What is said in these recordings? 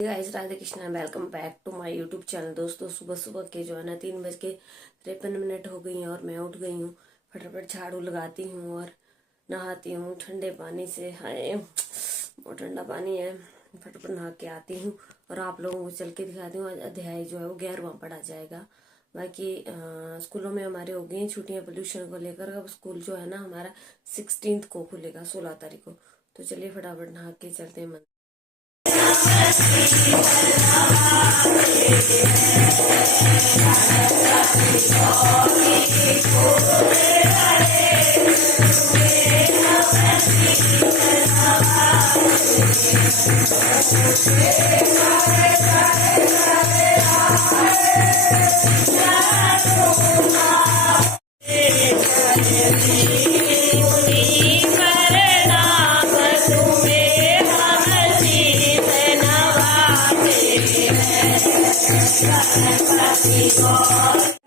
Guys, Radhe Krishna. Welcome back to my YouTube channel. दोस्तों, सुबह सुबह के जो है ना 3:53 हो गई हैं और मैं उठ गई हूँ। फटाफट झाड़ू लगाती हूँ और नहाती हूँ ठंडे पानी से। हाय, बहुत ठंडा पानी है। फटाफट नहा के आती हूँ और आप लोगों को चल के दिखाती हूँ। आज अध्याय जो है वो 11वां पढ़ा जाएगा। बाकी स्कूलों में हमारे हो गई छुट्टियां पोल्यूशन को लेकर। अब स्कूल जो है ना हमारा 16 को खुलेगा, 16 तारीख को। तो चलिए फटाफट नहा के चलते हैं।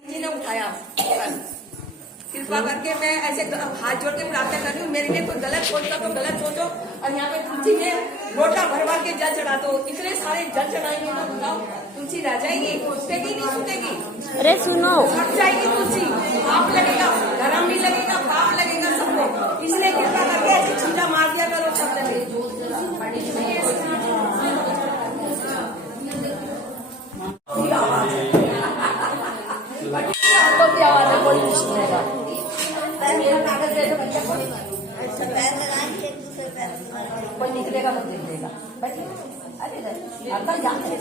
जी ने उठाया, कृपा करके मैं ऐसे हाथ जोड़ के प्रार्थना कर रही हूँ। मेरे लिए कोई गलत सोचता तो गलत सोचो। और यहाँ पे तुलसी ने लोटा भर भर के जल चढ़ा, तो इतने सारे जल चढ़ाएंगे ना, बताओ तुलसी रह जाएगी? सूखेगी नहीं सूखेगी? अरे सुनो, सूख जाएगी तुलसी। पाप लगेगा, धर्म भी लगेगा, पाप लगेगा सबको। इसलिए कृपा करके ऐसी छीटा मार दिया करो शब्द में। कोई कुछ नहीं रहेगा। कोई निकलेगा तो निकलेगा। अंदर जाते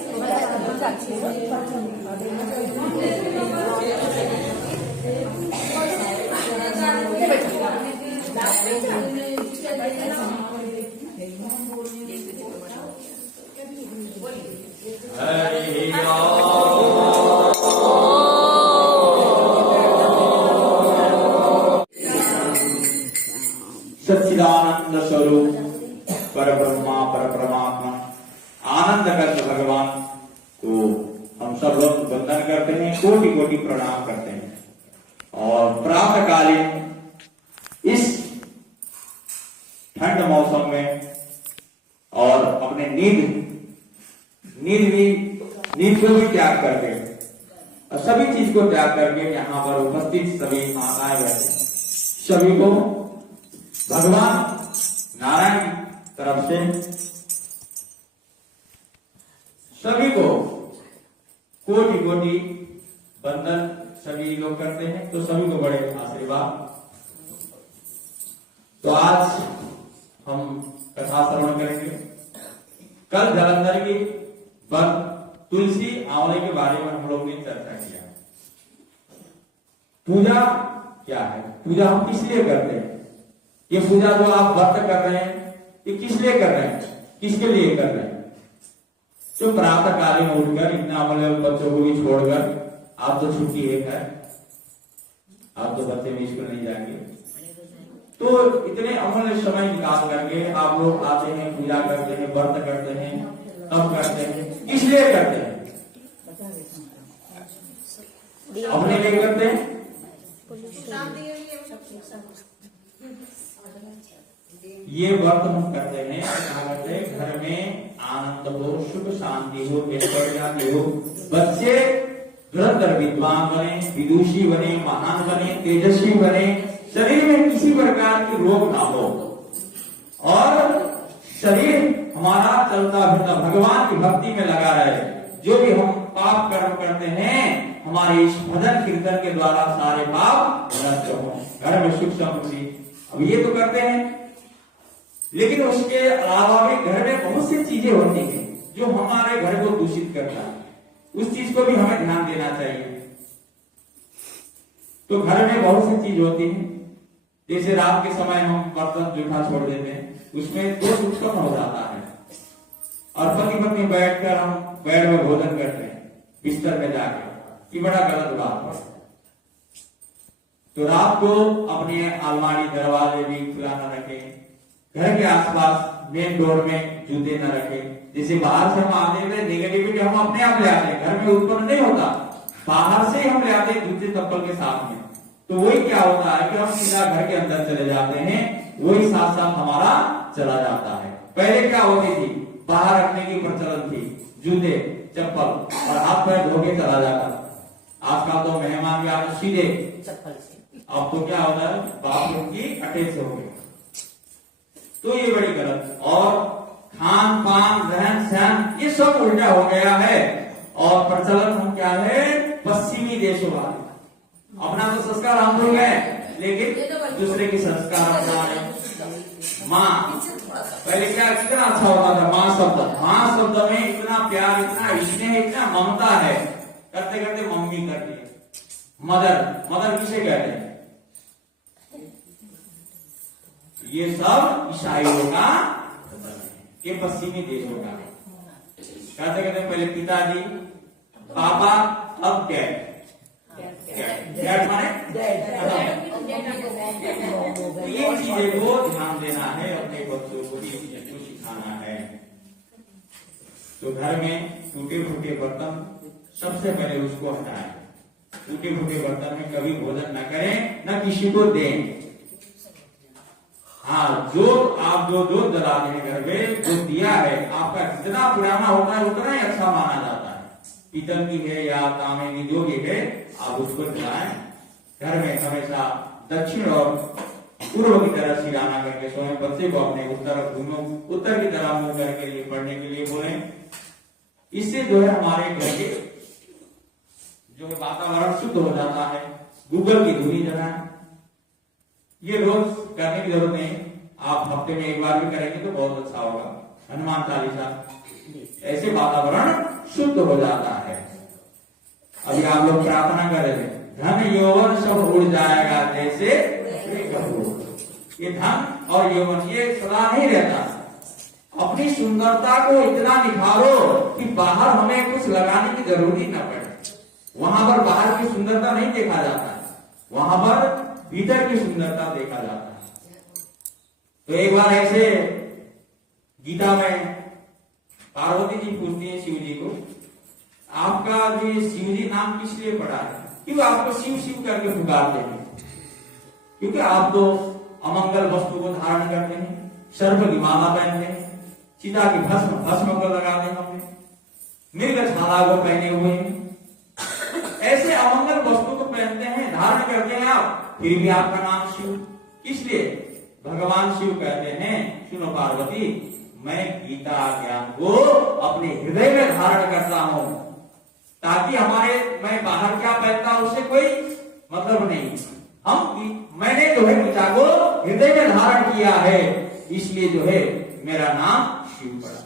सच्चिदानंद स्वरूप पर ब्रह्मा पर परमात्मा आनंद कर्त भगवान को हम सब लोग वंदन करते हैं, कोटि कोटि प्रणाम करते हैं। और प्रातःकालीन इस ठंड मौसम में और अपने नींद को भी त्याग करके और सभी चीज को त्याग करके यहाँ पर उपस्थित सभी माताएं बहनें सभी को भगवान नारायण की तरफ से सभी को कोटि कोटि वंदन सभी लोग करते हैं। तो सभी को बड़े आशीर्वाद। तो आज हम कथा श्रवण करेंगे। कल जलंधर की तुलसी आंवले के बारे में हम लोग ने चर्चा किया। पूजा क्या है, पूजा हम किस लिए करते हैं? ये पूजा जो आप व्रत कर रहे हैं ये किस लिए कर रहे हैं, किसके लिए कर रहे हैं? जो प्रातः कालीन उठकर इतना अमूल्य बच्चों को भी छोड़कर, आप तो छुट्टी है, आप तो बच्चे भी स्कूल नहीं जाएंगे, तो इतने अमूल्य समय निकाल करके आप लोग आते हैं, पूजा करते हैं, व्रत करते हैं, तब करते हैं। किस लिए करते हैं? अपने लिए करते हैं। ये व्रत हम करते हैं घर में आनंद हो, सुख शांति हो, ऐश्वर्या हो, बच्चे निरंतर विद्वान बने, विदुषी बने, महान बने, तेजस्वी बने, शरीर में किसी प्रकार की रोग ना हो और शरीर हमारा चलता फिरता भगवान की भक्ति में लगा रहे। जो भी हम पाप कर्म करते हैं हमारे इस भजन कीर्तन के द्वारा सारे पाप नष्ट हो, घर में सुख समृद्धि। अब ये तो करते हैं, लेकिन उसके अलावा भी घर में बहुत सी चीजें होती हैं जो हमारे घर को दूषित करता है। उस चीज को भी हमें ध्यान देना चाहिए। तो घर में बहुत सी चीज होती है, जैसे रात के समय हम बर्तन जूठा छोड़ देते हैं, उसमें दोष उत्पन्न हो जाता है। और पति पत्नी बैठकर हम बेड में भोजन करते हैं बिस्तर में जाकर, ये बड़ा गलत बात है। तो रात को अपने अलमारी दरवाजे भी खुला न रखें, घर के आसपास मेन डोर में जूते न रखें। जैसे बाहर से हम आते हैं नेगेटिविटी हम अपने आप ले आते हैं, घर में उत्पन्न नहीं होता, बाहर से हम ले आते हैं जूते चप्पल के साथ में। तो वही क्या होता है कि हम सीधा घर के अंदर चले जाते हैं, वही साथ साथ हमारा चला जाता है। पहले क्या होती थी, बाहर रखने की प्रचलन थी, जूते चप्पल और हाथ पैर धो के चला जाता। आजकल तो मेहमान भी आते सीधे चप्पल से। अब तो क्या होता है बाथरूम की अटैच हो गई, तो ये बड़ी गलत। और खान पान रहन सहन ये सब उल्टा हो गया है और प्रचलन हम क्या है पश्चिमी देशों वाले। अपना तो संस्कार हम लोग हैं लेकिन दूसरे के संस्कार अपना रहे। माँ पहले क्या कितना अच्छा होता था, माँ शब्द में इतना प्यार, इतना स्नेह, इतना ममता है। करते करते मम्मी करती है, मदर किसे कहते हैं? ये सब ईसाइयों का, ये पश्चिमी देशों का। कहते कहते पहले पिताजी, पापा, अब डैड माने ये चीजें को ध्यान देना है, अपने बच्चों को ये चीजें को सिखाना है। तो घर में टूटे फूटे बर्तन सबसे पहले उसको हटाएं। टूटे फूटे बर्तन में कभी भोजन न करें, न किसी को दें। हाँ, जो आप जो जलाते हैं घर में, जो दिया है आपका जितना पुराना होता है उतना ही अच्छा माना जाता है। पीतल की है या तांबे की जो भी है आप उसको जलाएं। घर में हमेशा दक्षिण और पूर्व की तरफ सिराना करके सोए। बच्चे को अपने उत्तर की तरफ मुंह करके लिए पढ़ने के लिए बोले। इससे जो है हमारे घर के जो वातावरण शुद्ध हो जाता है। गूगल की धुनी जलाएं, ये रोज करने की जरूरत नहीं, आप हफ्ते में एक बार भी करेंगे तो बहुत अच्छा होगा। हनुमान चालीसा, ऐसे वातावरण शुद्ध हो जाता है। अभी आप लोग प्रार्थना कर रहे थे, धन यौवन सब उड़ जाएगा जैसे ये धन और यौवन ये सदा नहीं रहता। अपनी सुंदरता को इतना निखारो कि बाहर हमें कुछ लगाने की जरूरत ही न पड़े। वहां पर बाहर की सुंदरता नहीं देखा जाता है, वहां पर भीतर की सुंदरता देखा जाता है। तो एक बार ऐसे गीता में पार्वती जी पूछती है शिव जी को, आपका जो ये शिव जी नाम किस लिए पड़ा है, क्यों आपको शिव शिव करके पुकारते हैं? क्योंकि आप तो अमंगल वस्तु को धारण करते हैं, सर्प की माला पहनते हैं, चिता की भस्म को लगाते हैं, हमने मृग छाला को पहने हुए हैं, ऐसे अमंगल वस्तु को पहनते हैं, धारण करते हैं आप, फिर भी आपका नाम शिव किस लिए? भगवान शिव कहते हैं, सुनो पार्वती, मैं गीता ज्ञान को अपने हृदय में धारण करता हूं, ताकि मैं बाहर क्या पहनता हूं उससे कोई मतलब नहीं। मैंने जो है गीता को हृदय में धारण किया है, इसलिए जो है मेरा नाम शिव पड़ा।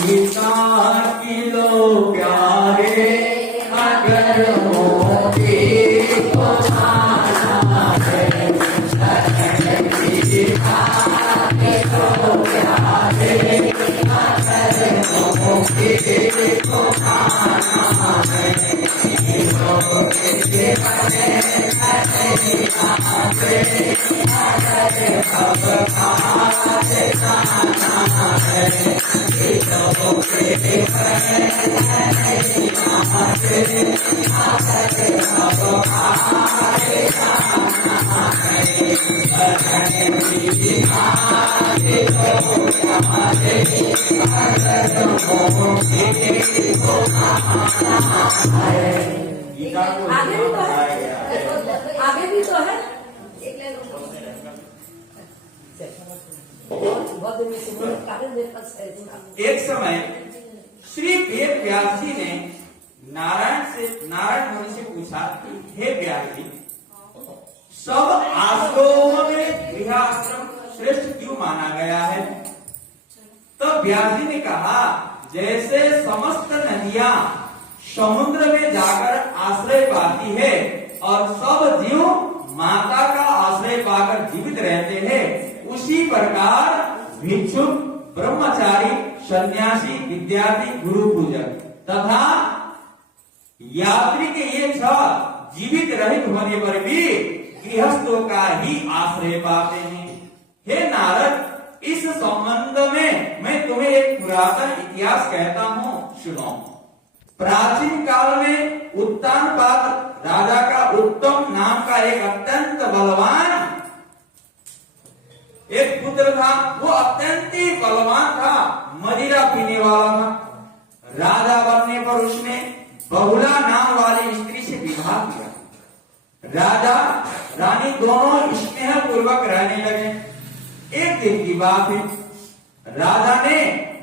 गीता किलो प्यारे अगर होते तो आना है, गीता किलो प्यारे अगर होते तो आना है, गीता को आगे भी तो है, आगे भी तो है। एक समय श्री वेद व्यास जी ने नारायण मुनि से पूछा कि हे व्यास जी, सब आश्रमों में गृहस्थाश्रम श्रेष्ठ क्यों माना गया है? तब व्यास जी ने कहा, जैसे समस्त नदियां समुद्र में जाकर आश्रय पाती है और सब जीव माता का आश्रय पाकर जीवित रहते हैं, उसी प्रकार भिक्षुक, ब्रह्मचारी, सन्यासी, विद्यार्थी, गुरु पूजक तथा यात्री के ये छह जीवित रहित होने पर भी गृहस्थों का ही आश्रय पाते हैं। हे नारद, इस संबंध में मैं तुम्हें एक पुरातन इतिहास कहता हूँ, सुनो। प्राचीन काल में उत्तानपाद राजा का उत्तम नाम का एक अत्यंत बलवान एक पुत्र था, वो अत्यंत ही बलवान था, मदिरा पीने वाला था। राजा बनने पर उसने बहुला नाम वाली स्त्री से विवाह किया। राजा रानी दोनों स्नेह पूर्वक रहने लगे। एक दिन की बात है, राजा ने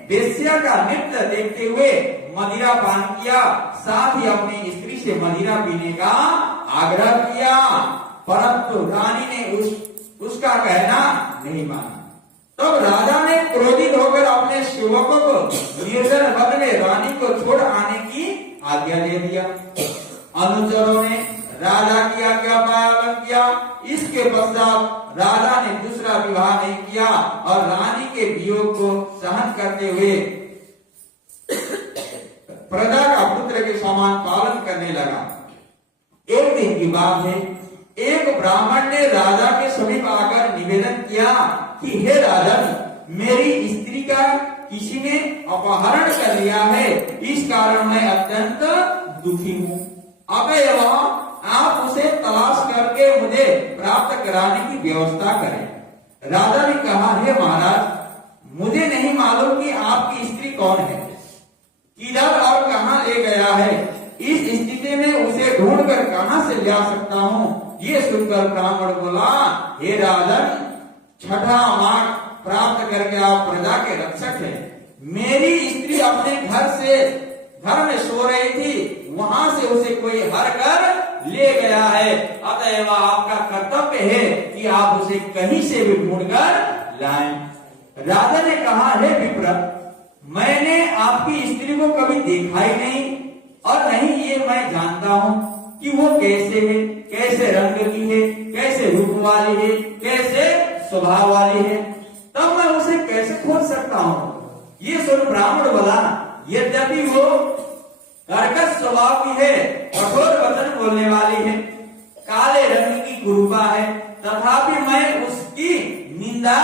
वेश्या का नृत्य देखते हुए मदिरा पान किया, साथ ही अपनी स्त्री से मदिरा पीने का आग्रह किया, परंतु रानी ने उसका कहना नहीं माना। तब राजा ने क्रोधित होकर अपने सेवकों को निर्जन वन में रानी को छोड़ आने की आज्ञा दे दिया। अनुचरों ने राजा की आज्ञा पालन किया। इसके पश्चात राजा ने दूसरा विवाह नहीं किया और रानी के वियोग को सहन करते हुए प्रजा का पुत्र के समान पालन करने लगा। एक दिन की बात है, एक ब्राह्मण ने राजा के समीप आकर निवेदन किया कि हे राजन, मेरी स्त्री का किसी ने अपहरण कर लिया है, इस कारण मैं अत्यंत दुखी हूँ। अतएव आप उसे तलाश करके मुझे प्राप्त कराने की व्यवस्था करें। राजा ने कहा, हे महाराज, मुझे नहीं मालूम कि आपकी स्त्री कौन है, किधर और कहाँ ले गया है। इस स्थिति में उसे ढूंढकर कहाँ से ला सकता हूँ। ये सुनकर ब्राह्मण बोला, हे राजन, छठा मार्ग प्राप्त करके आप प्रजा के रक्षक हैं। मेरी स्त्री अपने घर में सो रही थी, वहां से उसे कोई हर कर ले गया है। अतएव आपका कर्तव्य है कि आप उसे कहीं से भी ढूंढकर लाएं। राजा ने कहा, हे विप्र, मैंने आपकी स्त्री को कभी देखा ही नहीं और नहीं ये मैं जानता हूँ कि वो कैसे है, कैसे रंग की है, कैसे रूप वाली है, कैसे स्वभाव वाली है, तब मैं उसे कैसे खोज सकता हूँ। ये सुन ब्राह्मण बोला, यद्यपि वो कर्कश स्वभाव की है, कठोर वचन बोलने वाली है, काले रंग की कुरूपा है, तथापि मैं उसकी निंदा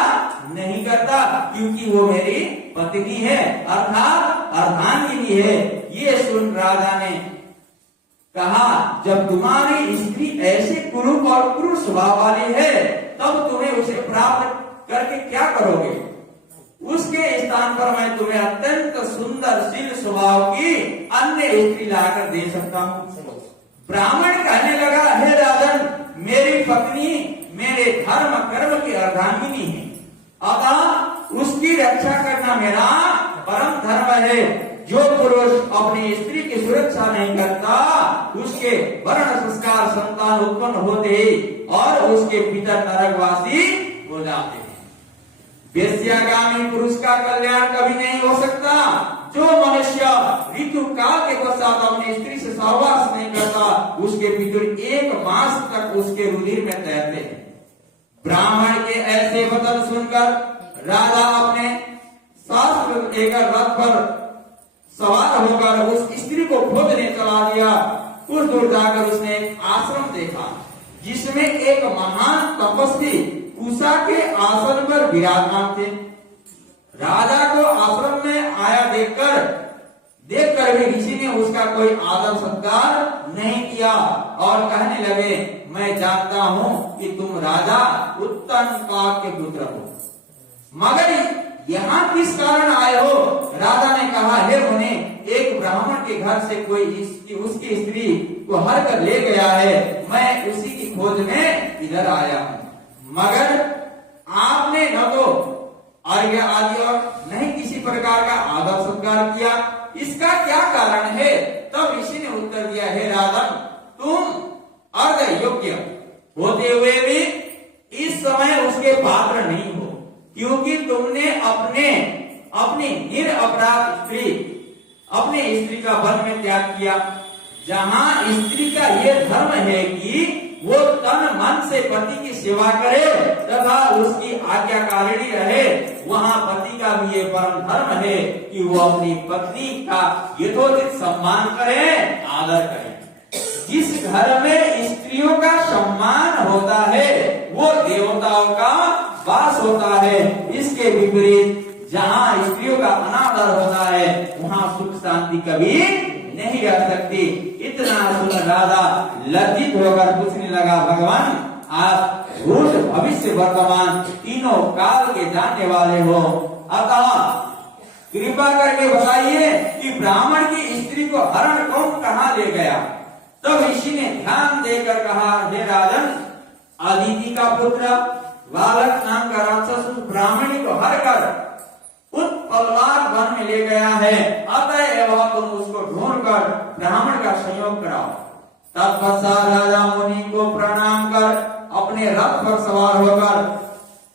नहीं करता, क्योंकि वो मेरी पत्नी है, अर्थात अर्धांगिनी है। ये सुन राजा ने कहा, जब तुम्हारी स्त्री ऐसे कुरूप और क्रूर स्वभाव वाली है, तब तुम्हें उसे प्राप्त करके क्या करोगे। उसके स्थान पर मैं तुम्हें अत्यंत सुंदर शील स्वभाव की अन्य स्त्री लाकर दे सकता हूँ। ब्राह्मण कहने लगा, हे राजन, मेरी पत्नी मेरे धर्म कर्म की अर्धांगिनी है, अतः उसकी रक्षा करना मेरा परम धर्म है। जो पुरुष अपनी स्त्री की सुरक्षा नहीं करता, उसके वर्ण संस्कार संतान उत्पन्न होते और उसके पिता नरकवासी हो जाते हैं। वेश्यागामी पुरुष का कल्याण कभी नहीं हो सकता। जो मनुष्य ऋतु काल के पश्चात अपनी स्त्री से सहवास नहीं करता, उसके पितृ एक मास तक उसके रुधिर में तैरते हैं। ब्राह्मण के ऐसे वचन सुनकर राजा अपने शास्त्र लेकर रथ पर सवार होकर उस स्त्री को खोजने चला दिया। कुछ दूर जाकर उसने एक आश्रम देखा, जिसमें एक महान तपस्वी कुशा के आसन पर विराजमान थे। राजा को आश्रम में आया देखकर भी ऋषि ने उसका कोई आदर सत्कार नहीं किया और कहने लगे, मैं जानता हूँ कि तुम राजा उत्तनपाद के पुत्र हो, मगर यहाँ किस कारण आए हो। राजा ने कहा, हे मुनि, एक ब्राह्मण के घर से कोई उसकी स्त्री को हर कर ले गया है, मैं उसी की खोज में इधर आया हूँ, मगर आपने न तो अर्घ्य आदि और नहीं किसी प्रकार का आदर सत्कार किया, इसका क्या कारण है। तब ऋषि ने उत्तर दिया, हे राजन, तुम अर्घ्य योग्य होते हुए भी इस समय उसके पात्र नहीं हो, क्योंकि तुमने अपनी निरपराध स्त्री अपनी स्त्री का वन में त्याग किया। जहाँ स्त्री का ये धर्म है कि वो तन मन से पति की सेवा करे तथा उसकी आज्ञाकारिणी रहे, वहाँ पति का भी ये परम धर्म है कि वो अपनी पत्नी का यथोचित सम्मान करे, आदर करे। जिस घर में स्त्रियों का सम्मान होता है, वो देवताओं का वास होता है। इसके विपरीत जहाँ स्त्रियों का अनादर होता है, वहाँ सुख शांति कभी नहीं रह सकती। इतना सुन राजा लज्जित होकर पूछने लगा, भगवान, आप भूत भविष्य वर्तमान तीनों तीनों काल के जानने वाले हो, अतः कृपा करके बताइए कि ब्राह्मण की स्त्री को हरण कौन कहाँ ले गया। तब ऋषि ने ध्यान देकर कहा, हे राजन, अदिति का पुत्र बालक नाम का राक्षस उस ब्राह्मणी को हर कर उत्पलवार वन में ले गया है, अतएव तुम उसको ढूंढकर ब्राह्मण का संयोग कराओ। तत्पश्चात राजा मुनि को प्रणाम कर अपने रथ पर सवार होकर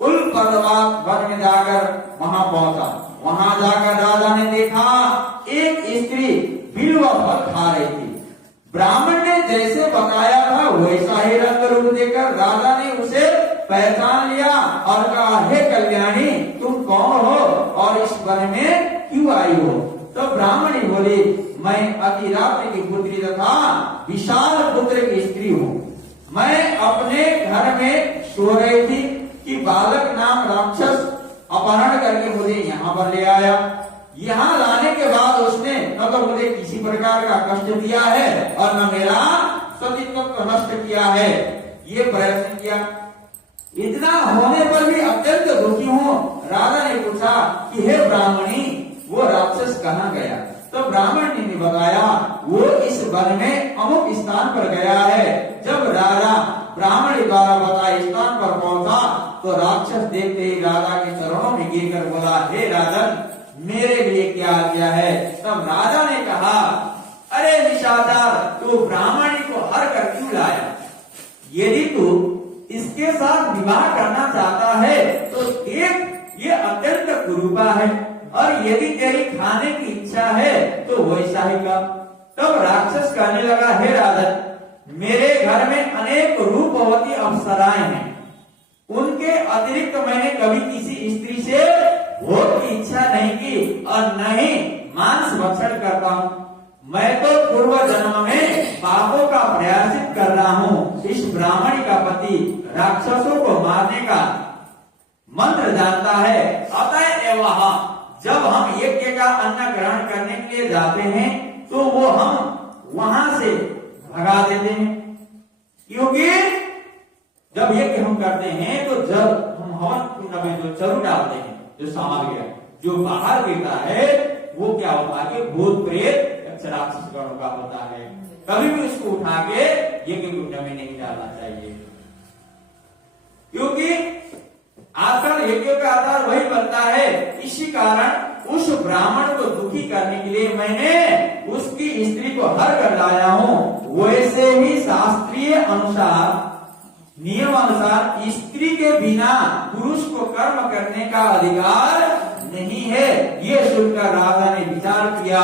उल्पलवार वन में जाकर वहां पहुंचा। वहां जाकर राजा ने देखा एक स्त्री बिल्वा फल खा रही थी। ब्राह्मण ने जैसे बताया था वैसा ही रंग रूप देकर राजा ने उसे पहचान लिया और कहा, हे कल्याणी, तुम कौन हो और इस वन में क्यों आई हो। तो ब्राह्मणी बोली, मैं अतिरात्र की पुत्री तथा विशाल पुत्र की स्त्री हूँ। मैं अपने घर में सो रही थी कि बालक नाम राक्षस अपहरण करके मुझे यहाँ पर ले आया। यहाँ लाने के बाद उसने न तो मुझे किसी प्रकार का कष्ट दिया है और न मेरा सतीत्व को नष्ट किया है, ये प्रयत्न किया। इतना होने पर भी अत्यंत दुखी हूँ। राजा ने पूछा कि हे ब्राह्मणी, वो राक्षस कहाँ गया। तो ब्राह्मणी ने बताया, वो इस वन में अमुक स्थान पर गया है। जब राजा ब्राह्मणी द्वारा बताए स्थान पर पहुंचा तो राक्षस देखते ही राजा के चरणों में गिरकर बोला, हे राजन, मेरे लिए क्या आज्ञा है। तब राजा ने कहा, अरे निशाचर, तू ब्राह्मणी को हर कर क्यों लाया। यदि तू इसके साथ विवाह करना चाहता है तो देख, ये अत्यंत कुरूपा है, और यदि तेरी खाने की इच्छा है तो वैसा ही कर। तब राक्षस कहने लगा, हे राजन, मेरे घर में अनेक रूपवती अप्सराएं हैं, उनके अतिरिक्त मैंने कभी किसी स्त्री से भोग की इच्छा नहीं की और न ही मांस भक्षण करता हूँ। मैं तो पूर्व जन्म में पापों का प्रायश्चित कर रहा हूँ। इस ब्राह्मणी का पति राक्षसों को मारने का मंत्र जानता है, अतएव जब हम यज्ञ का अन्न ग्रहण करने के लिए जाते हैं तो वो हम वहां से भगा देते हैं, क्योंकि जब यज्ञ हम करते हैं तो जब हम हवन कुंड में जो चरु डालते हैं, जो सामग्री जो बाहर गिरता है, वो क्या होता है कि भूत प्रेत राक्षस गणों का होता है। कभी भी उसको उठा के यज्ञ कुंड में नहीं डालना चाहिए, क्योंकि आजकल यज्ञ का आधार वही बनता है। इसी कारण उस ब्राह्मण को दुखी करने के लिए मैंने उसकी स्त्री को हर कर लाया हूँ। वैसे ही शास्त्रीय अनुसार, नियम अनुसार स्त्री के बिना पुरुष को कर्म करने का अधिकार नहीं है। ये सुनकर राजा ने विचार किया।